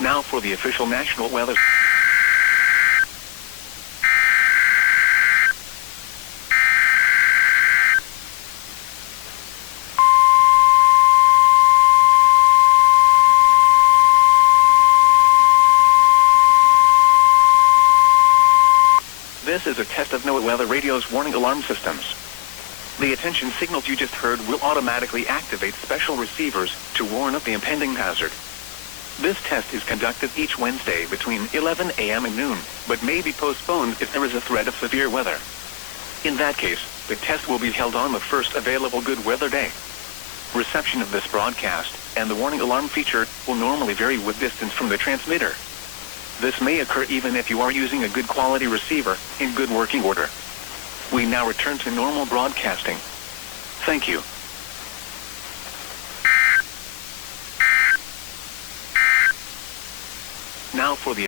Now for the official national weather. This is a test of NOAA Weather Radio's warning alarm systems. The attention signals you just heard will automatically activate special receivers to warn of the impending hazard. This test is conducted each Wednesday between 11 a.m. and noon, but may be postponed if there is a threat of severe weather. In that case, the test will be held on the first available good weather day. Reception of this broadcast and the warning alarm feature will normally vary with distance from the transmitter. This may occur even if you are using a good quality receiver in good working order. We now return to normal broadcasting. Thank you. Now for the